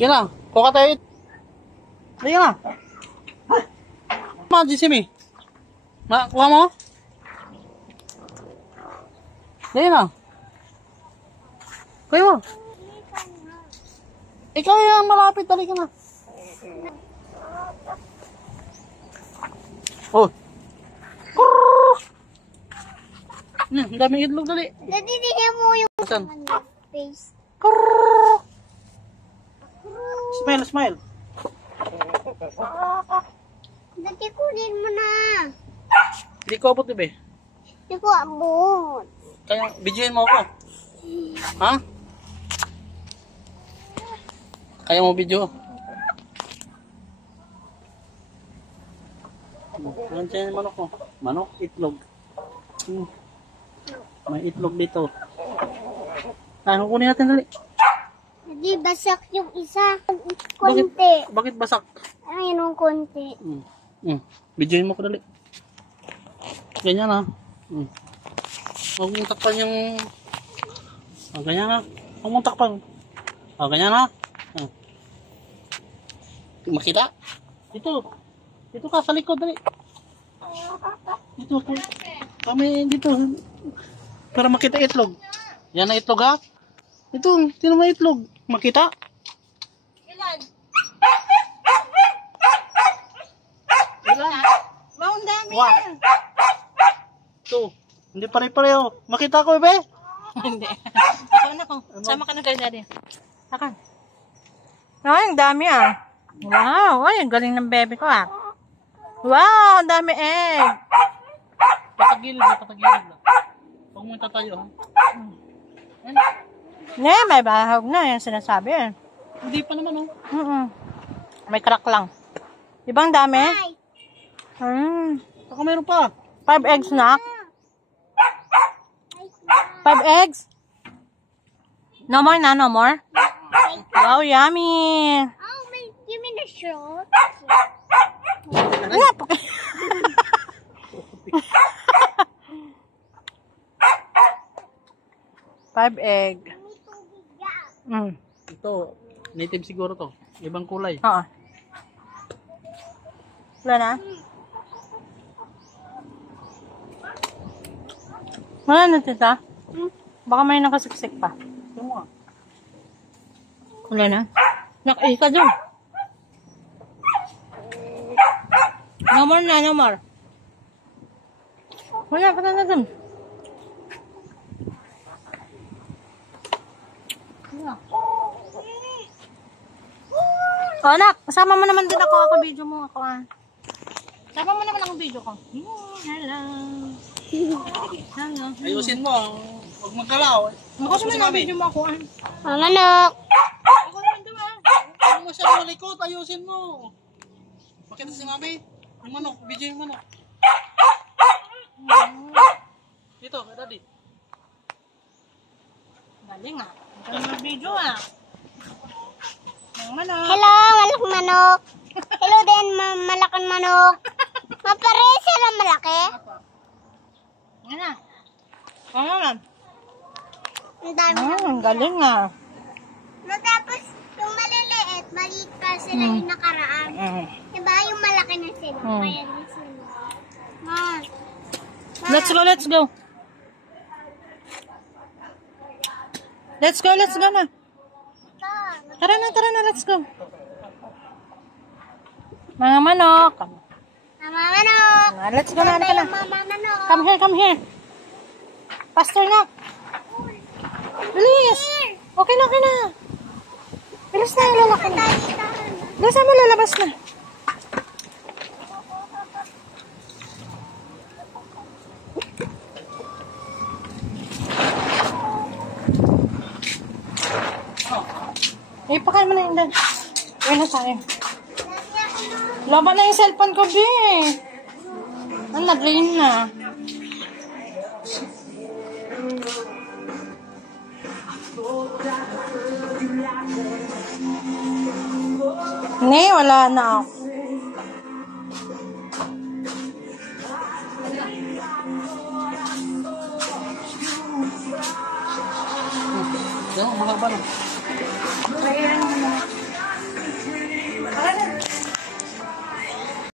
Sige na. Kuha tayo. Sige na. Ma, Jisimi. Kuha mo? Sige na. Kuha mo. Ikaw yung malapit. Dali ka na. Oh. Ang daming itlog, dali. Nadidihin mo yung face. Smile, smile. Dati kunin mo na. Hindi ko abot, diba? Hindi ko abot. Kaya, videoin mo ako. Ha? Kaya mo video? Ano dyan yung manok ko? Manok, itlog. May itlog dito. Ano kunin natin, dali? Hindi, basak yung isa. Konti. Bakit basak? Ayun yung konti. Videoin mo ko, dali. Ganyan na. Huwag mong takpan yung... ganyan na. Huwag mong takpan. Ganyan na. Makita? Dito. Dito ka sa likod, dali. Dito. Kami dito. Para makita itlog. Yan na itlog, ha? Ito, sino may itlog? Makita? Ilan? Ilan? Maong dami yan. Ito. Hindi pare-pareho. Makita ko, bebe? Hindi. Ako na ko. Sama ka na kay daddy. Akan. Ay, ang dami ah. Wow. Ay, ang galing ng bebe ko ah. Wow, ang dami egg. Patagilid, patagilid lang. Huwag mo tatayo, ha? Ne, may bahag na. Yan sinasabi eh. Hindi pa naman, oh. May crack lang. Diba ang dami? Baka meron pa. 5 eggs na. 5 eggs? No more na, no more? Wow, yummy. Oh, give me the shot. Yep. Five egg. Ito, native siguro to. Ibang kulay. Oo. Wala na? Wala na, tita? Baka may nakasiksik pa. Ito mo, Wala na? Ka dun. No more na, no more. Wala ka na dun. Oh, anak, kasama mo naman din ako. Ako video mo ako ah. Kasama mo naman ako video ko. Hello. Hello. Ayusin mo. Huwag magkalaw. Ako naman ang video mo ako ah. Manok. Ako naman doon ah. Huwag mo siya malikot. Ayusin mo. Makita si mami. Yung manok. Video yung manok. Dito, kay daddy. Galing ah. Ito yung video ah. Manok. Hello, manok. Hello din, malakang manok. Mapare sila malaki. Yan na. Oo nga. Ang dami. Ang galing ah. No, tapos, yung maliliit, maliit pa sila yung nakaraan. Diba, yung malaki na sila. Kaya din sila. Let's go, let's go. Let's go na. Tara na, let's go. Mga manok. Mama manok. Let's go na, na. Mama manok. Come here. Faster na. Bilis. Okay na. Bilis na, lalaki na. Bilisan mo, lalabas na. Ipakain mo na yun doon. Uwi na tayo. Laban na yung cellphone ko, be. Nag-rain na. Ne, wala na ako. Mahaba na.